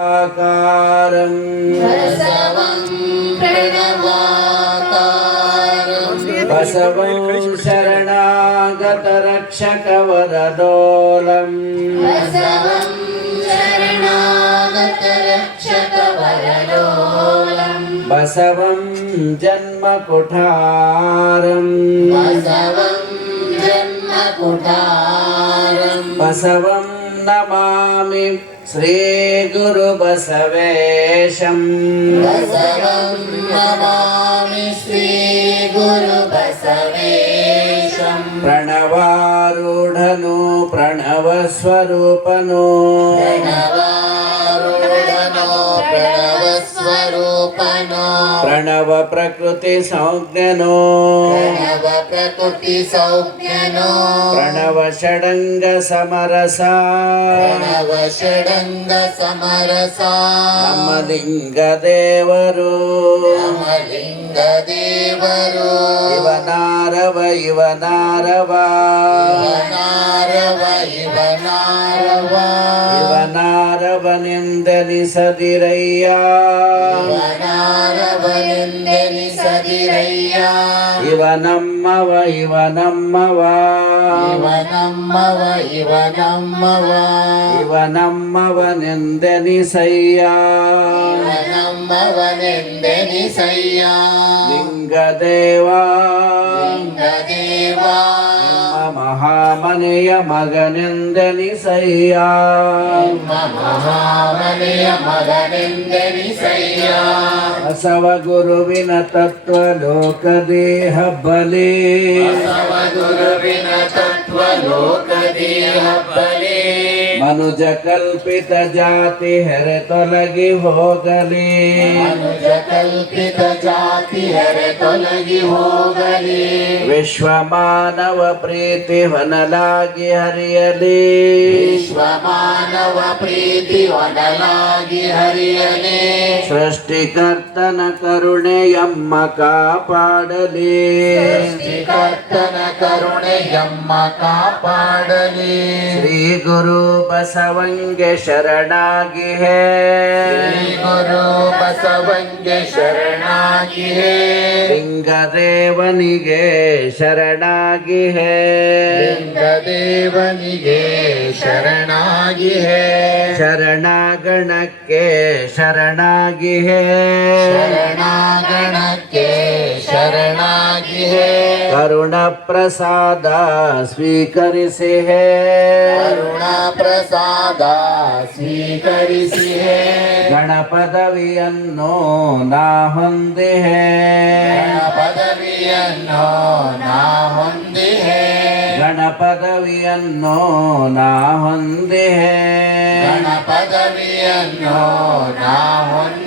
ಆಕಾರಂ ಬಸವಂ ಪ್ರಣವಾಕಾರಂ ಬಸವಂ ಶರಣಾಗತ ರಕ್ಷಕ ವರದೋಲಂ ಬಸವಂ ಶರಣಾಗತ ರಕ್ಷಕ ವರದೋಲಂ ಬಸವಂ ಜನ್ಮ ಕುಠಾರಂ ಬಸವಂ ಜನ್ಮ ಕುಠಾರಂ ಬಸವಂ ನಮಾಮಿ ಶ್ರೀ ಗುರು ಬಸವೇಶಂ ಬಸವಂ ನಮಾಮಿ ಶ್ರೀ ಗುರು ಬಸವೇಶಂ ಪ್ರಣವಾರೂಢನು ಪ್ರಣವ ಸ್ವರೂಪನು ಪ್ರಣವಾರೂಢನೋ ಪ್ರಣವ ಸ್ವರೂಪನೋ ಪ್ರಣವ ಪ್ರಕೃತಿ ಸಂಜ್ಞನೋ ಪ್ರಣವ ಪ್ರಕೃತಿ ಸೌಜ್ಞನೋ ಪ್ರಣವ ಷಡಂಗ ಸಮರಸ ಪ್ರಣವ ಷಡಂಗ ಸಮರಸ ನಮ್ಮ ಲಿಂಗ ದೇವರು ರಾಮಲಿಂಗ ದೇವರು ಇವನಾರವ ಇವನಾರವ ಇವನಾರವ ಇವನಾರವ ಇವನಾರವನೆಂದೆನಿಸದಿರಯ್ಯ ಇವನಾರವನೆಂದೆನಿಸದಿರಯ್ಯ ಇವನಮ್ಮವ ಇವನಮ್ಮವ ಇವನಮ್ಮವ ಇವನಮ್ಮವ ಇವನಮ್ಮವನೆಂದೆನಿಸಯ್ಯ ಇವನಮ್ಮವನೆಂದೆನಿಸಯ್ಯ ಲಿಂಗದೇವ ಲಿಂಗದೇವ ನಿಮ್ಮ ಮಹಾಮನೆಯ ಮಗನೆಂದೆನಿಸಯ್ಯ ನಿಮ್ಮ ಮಹಾಮನೆಯ ಮಗನೆಂದೆನಿಸಯ್ಯ ಬಸವ ಗುರುವಿನ ತತ್ವ ಲೋಕ ದೇಹ ಬಲಿ ಬಸವ ಗುರುವಿನ ತತ್ವ ಲೋಕ ದೇಹ ಬಲಿ ಮನುಜ ಕಲ್ಪಿತ ಜಾತಿ ಹೆರೆ ತೊಲಗಿ ಹೋಗಲಿ ಮನುಜ ಕಲ್ಪಿತ ಜಾತಿ ಹೆರೆ ತೊಲಗಿ ಹೋಗಲಿ ವಿಶ್ವ ಮಾನವ ಪ್ರೀತಿ ಹೊನಲಾಗಿ ಹರಿಯಲಿ ವಿಶ್ವ ಮಾನವ ಪ್ರೀತಿ ಒಡಲಾಗಿ ಹರಿಯಲಿ ಸೃಷ್ಟಿಕರ್ತನ ಕರುಣೆಯಮ್ಮ ಕಾಪಾಡಲಿ ಸೃಷ್ಟಿಕರ್ತನ ಕರುಣೆಯಮ್ಮ ಕಾಪಾಡಲಿ ಶ್ರೀ ಗುರು ಬಸವಂಗೆ ಶರಣಾಗಿ ಹೇ ಶ್ರೀ ಗುರು ಬಸವಂಗೆ ಶರಣಾಗಿ ಹೇ ಲಿಂಗದೇವನಿಗೆ ಶರಣಾಗಿ ಹೇ ಲಿಂಗದೇವನಿಗೆ ಶರಣಾಗಿ ಹೇ ಶರಣಗಣಕ್ಕೆ ಶರಣಾಗಿ ಹೇ ಶರಣಾಗಣಕ್ಕೆ ಶರಣಾಗಿ ಹೇ ಕರುಣ ಪ್ರಸಾದ ಸ್ವೀಕರಿಸಿ ಹೇ ಕರುಣ ಪ್ರಸಾದ ಸ್ವೀಕರಿಸಿ ಹೇ ಗಣಪದವಿಯನ್ನು ನಾ ಹೊಂದಿ ಹೇ ಪದವಿಯನ್ನು ನಾ ಹೊಂದಿ ಹೇ ಗಣಪದವಿಯನ್ನು ನಾ ಹೊಂದಿ ಹೇ ಗಣ ಪದವಿಯನ್ನು ನಾ ಹೊಂದಿ